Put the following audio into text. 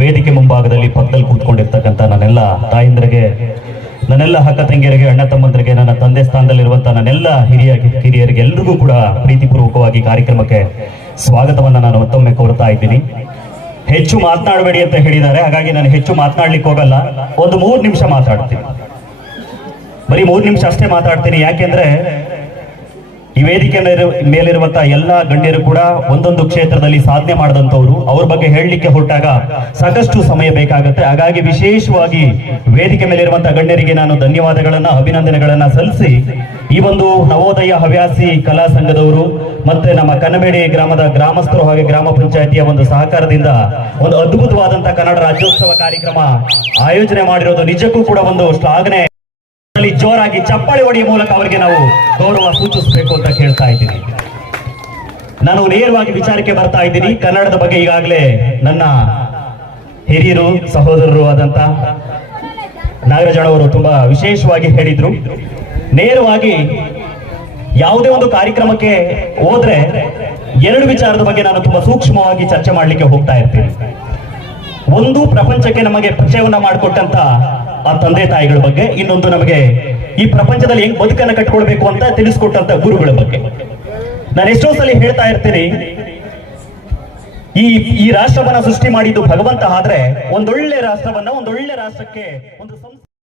ವೇದಿಕೆ ಮುಂಭಾಗದಲ್ಲಿ ಪಕ್ಕದಲ್ಲಿ ಕೂತ್ಕೊಂಡಿರ್ತಕ್ಕಂಥ ನನ್ನೆಲ್ಲ ತಾಯಂದ್ರಿಗೆ, ನನ್ನೆಲ್ಲ ಅಕ್ಕ ತಂಗಿಯರಿಗೆ, ಅಣ್ಣ ತಮ್ಮಂದ್ರಿಗೆ, ನನ್ನ ತಂದೆ ಸ್ಥಾನದಲ್ಲಿರುವಂತಹ ನನ್ನೆಲ್ಲ ಹಿರಿಯ ಹಿರಿಯರಿಗೆ ಎಲ್ರಿಗೂ ಕೂಡ ಪ್ರೀತಿಪೂರ್ವಕವಾಗಿ ಕಾರ್ಯಕ್ರಮಕ್ಕೆ ಸ್ವಾಗತವನ್ನ ನಾನು ಮತ್ತೊಮ್ಮೆ ಕೋರ್ತಾ ಇದ್ದೀನಿ. ಹೆಚ್ಚು ಮಾತನಾಡಬೇಡಿ ಅಂತ ಹೇಳಿದ್ದಾರೆ. ಹಾಗಾಗಿ ನಾನು ಹೆಚ್ಚು ಮಾತನಾಡ್ಲಿಕ್ಕೆ ಹೋಗಲ್ಲ. ಒಂದು ಮೂರು ನಿಮಿಷ ಮಾತಾಡ್ತೀನಿ. ಬರೀ ಮೂರು ನಿಮಿಷ ಅಷ್ಟೇ ಮಾತಾಡ್ತೀನಿ. ಯಾಕೆಂದ್ರೆ ಈ ವೇದಿಕೆ ಮೇಲೆ- ಮೇಲಿರುವಂತಹ ಎಲ್ಲ ಗಣ್ಯರು ಕೂಡ ಒಂದೊಂದು ಕ್ಷೇತ್ರದಲ್ಲಿ ಸಾಧನೆ ಮಾಡಿದಂತವ್ರು ಅವ್ರ ಬಗ್ಗೆ ಹೇಳಲಿಕ್ಕೆ ಹೊರಟಾಗ ಸಾಕಷ್ಟು ಸಮಯ ಬೇಕಾಗುತ್ತೆ. ಹಾಗಾಗಿ ವಿಶೇಷವಾಗಿ ವೇದಿಕೆ ಮೇಲಿರುವಂತಹ ಗಣ್ಯರಿಗೆ ನಾನು ಧನ್ಯವಾದಗಳನ್ನ, ಅಭಿನಂದನೆಗಳನ್ನ ಸಲ್ಲಿಸಿ, ಈ ಒಂದು ನವೋದಯ ಹವ್ಯಾಸಿ ಕಲಾ ಸಂಘದವರು ಮತ್ತೆ ನಮ್ಮ ಕನ್ನಬೇಡಿ ಗ್ರಾಮದ ಗ್ರಾಮಸ್ಥರು ಹಾಗೆ ಗ್ರಾಮ ಪಂಚಾಯತಿಯ ಒಂದು ಸಹಕಾರದಿಂದ ಒಂದು ಅದ್ಭುತವಾದಂತಹ ಕನ್ನಡ ರಾಜ್ಯೋತ್ಸವ ಕಾರ್ಯಕ್ರಮ ಆಯೋಜನೆ ಮಾಡಿರೋದು ನಿಜಕ್ಕೂ ಕೂಡ ಒಂದು ಶ್ಲಾಘನೆ. ಜೋರಾಗಿ ಚಪ್ಪಾಳೆ ಹೊಡೆಯ ಮೂಲಕ ಅವರಿಗೆ ನಾವು ಗೌರವ ಸೂಚಿಸಬೇಕು ಅಂತ ಕೇಳ್ತಾ ಇದ್ದೀನಿ. ನಾನು ನೇರವಾಗಿ ವಿಚಾರಕ್ಕೆ ಬರ್ತಾ ಇದ್ದೀನಿ. ಕನ್ನಡದ ಬಗ್ಗೆ ಈಗಾಗಲೇ ನನ್ನ ಹಿರಿಯರು, ಸಹೋದರರು ಆದಂತ ನಾಗರಾಜನವರು ತುಂಬಾ ವಿಶೇಷವಾಗಿ ಹೇಳಿದ್ರು. ನೇರವಾಗಿ ಯಾವುದೇ ಒಂದು ಕಾರ್ಯಕ್ರಮಕ್ಕೆ ಹೋದ್ರೆ ಎರಡು ವಿಚಾರದ ಬಗ್ಗೆ ನಾನು ತುಂಬಾ ಸೂಕ್ಷ್ಮವಾಗಿ ಚರ್ಚೆ ಮಾಡಲಿಕ್ಕೆ ಹೋಗ್ತಾ ಇರ್ತೀನಿ. ಒಂದು ಪ್ರಪಂಚಕ್ಕೆ ನಮಗೆ ಪರಿಚಯವನ್ನ ಮಾಡಿಕೊಟ್ಟಂತ ಆ ತಂದೆ ತಾಯಿಗಳ ಬಗ್ಗೆ. ಇನ್ನೊಂದು ನಮಗೆ ಈ ಪ್ರಪಂಚದಲ್ಲಿ ಹೆಂಗ್ ಬದುಕನ್ನ ಕಟ್ಕೊಳ್ಬೇಕು ಅಂತ ತಿಳಿಸ್ಕೊಟ್ಟಂತ ಗುರುಗಳ ಬಗ್ಗೆ. ನಾನು ಎಷ್ಟೋ ಸಲ ಹೇಳ್ತಾ ಇರ್ತೀನಿ, ಈ ಈ ರಾಷ್ಟ್ರವನ್ನ ಸೃಷ್ಟಿ ಮಾಡಿದ್ದು ಭಗವಂತ, ಆದ್ರೆ ಒಂದೊಳ್ಳೆ ರಾಷ್ಟ್ರವನ್ನ ಒಂದೊಳ್ಳೆ ರಾಷ್ಟ್ರಕ್ಕೆ ಒಂದು